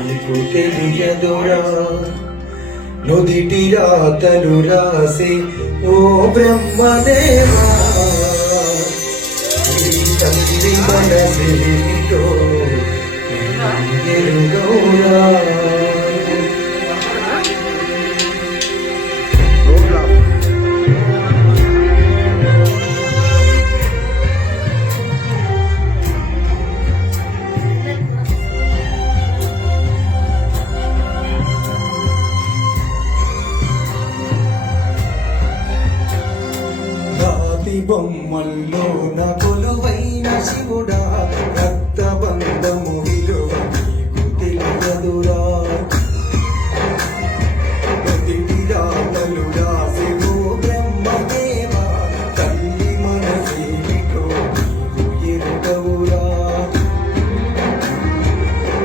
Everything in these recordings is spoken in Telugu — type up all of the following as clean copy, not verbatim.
నీకు తెలియదురా నుదిటి రాతలు రాసి ఓ బ్రహ్మదేవా తండ్రి మనసేమిటో ఎరుగౌరా బొమ్మల్లో నా కొలువైన శివుడా రక్త బంధము విలువ నీకు తెలియదురా ప్రతిటి రాతలు రాసివో బ్రహ్మదేవా తల్లి మనసేమిటో నీకు ఎరుగవురా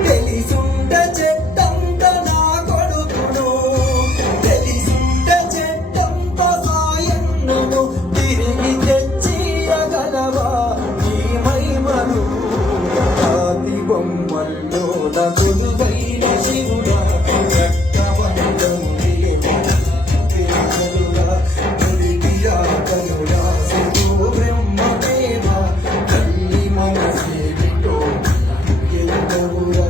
తెలిసుండ చెట్టంత నా కొడుకును తెలిసుండ చెట్టంత సాయన్నను తిరిగి తెచ్చియగలవా నీ మహిమను రాతి బొమ్మల్లో నా కొలువైన శివుడా రక్తబంధము విలువ తెలియదురా నుదిటి రాతలు రాసివో బ్రహ్మదేవా తల్లి మనసేమిటో ఎరుగవురా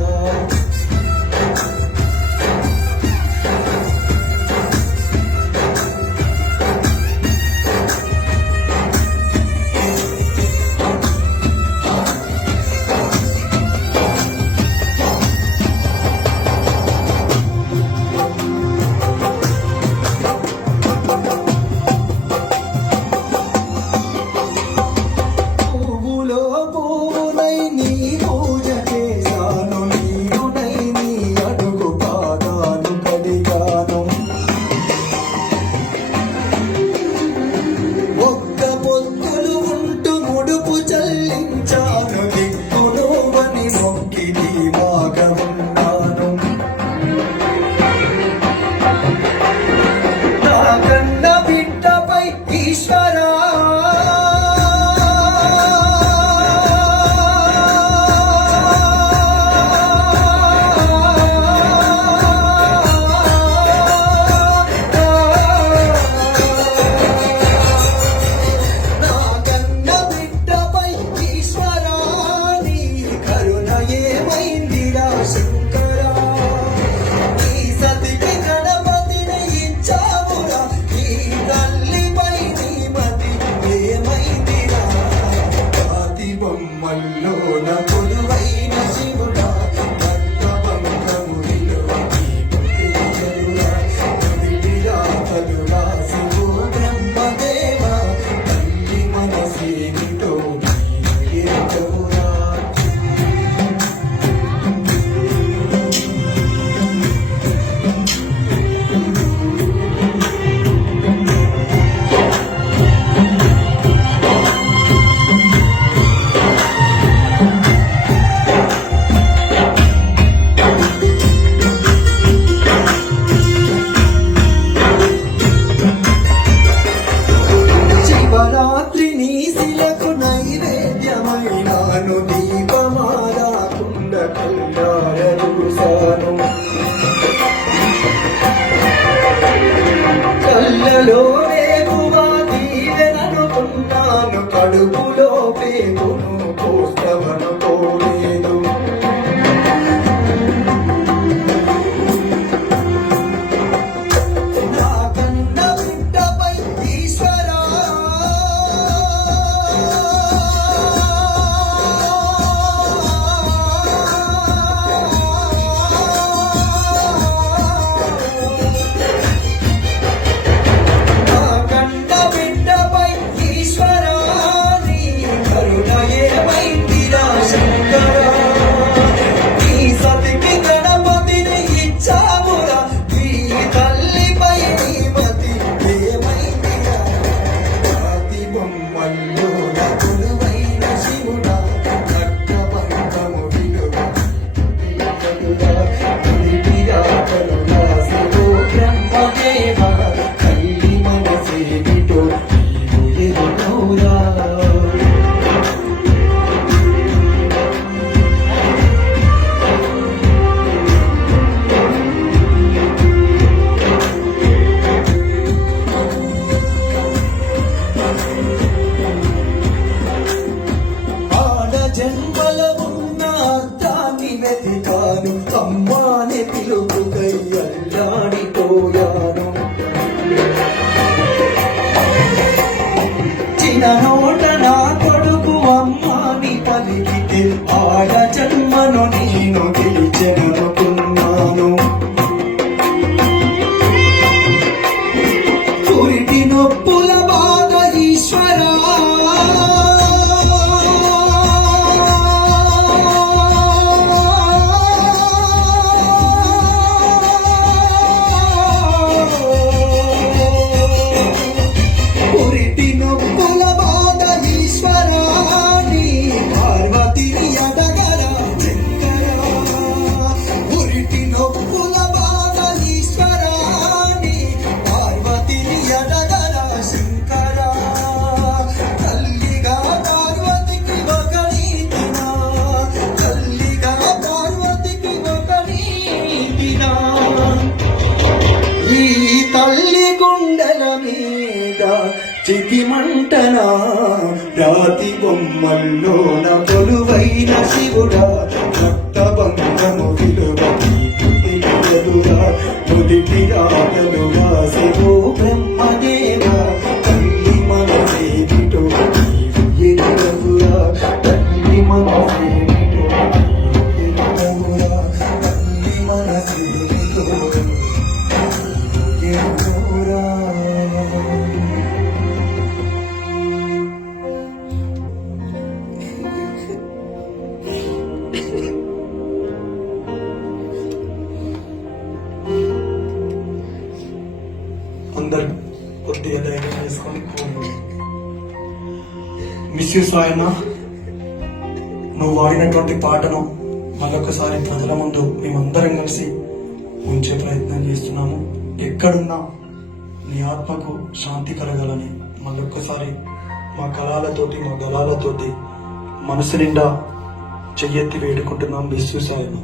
కళ్ళలో రేపుగా తీరననుకున్నాను కడుపులో పేగును కోస్తవను కోలేదు నా కన్న బిడ్డపై ఈశ్వరా అమ్మాని పిలుపుకై అల్లాడిపోయాను. చిన్ననోట నా కొడుకు అమ్మాని పలికితే ఆడ జన్మను నేను గెలిచెననుకున్నాను. పురిటి నొప్పుల బాధ ఈశ్వరా, పురిటి నొప్పుల బాధ ఈశ్వరా, నీ పార్వతిని అడగరా శంకరా. పురిటి నొప్పుల బాధ ఈశ్వరా, నీ పార్వతిని అడగరా శంకరా. తల్లిగా పార్వతికి ఒక నీతినా, తల్లిగా పార్వతికి ఒక నీతినా. ఈ తల్లి గుండెల మీద చితిమంటనా, రాతి బొమ్మల్లోన కొలువైన శివుడా. రక్త బంధము విలువ నీకు తెలియదురా, మొదటి రాతలు రాసెవో బ్రహ్మదేవా. తల్లి మనసేమిటో నీవు ఎరుగవురా, తల్లి మనసేమిటో నీవు ఎరుగవురా, తల్లి మనసేమిటో నీవు ఎరుగవురా. అందరు కొద్దిగా ధైర్యం చేసుకొని మిస్ యూ సాయన్న, నువ్వు వాడినటువంటి పాటను మరొకసారి ప్రజల ముందు మేమందరం కలిసి ఉంచే ప్రయత్నం చేస్తున్నాము. ఎక్కడున్నా నీ ఆత్మకు శాంతి కలగాలని మరొకసారి మా కళాలతోటి మా గళాలతోటి మనసు నిండా చెయ్యెత్తి వేడుకుంటున్నాం. Miss you Sayanna.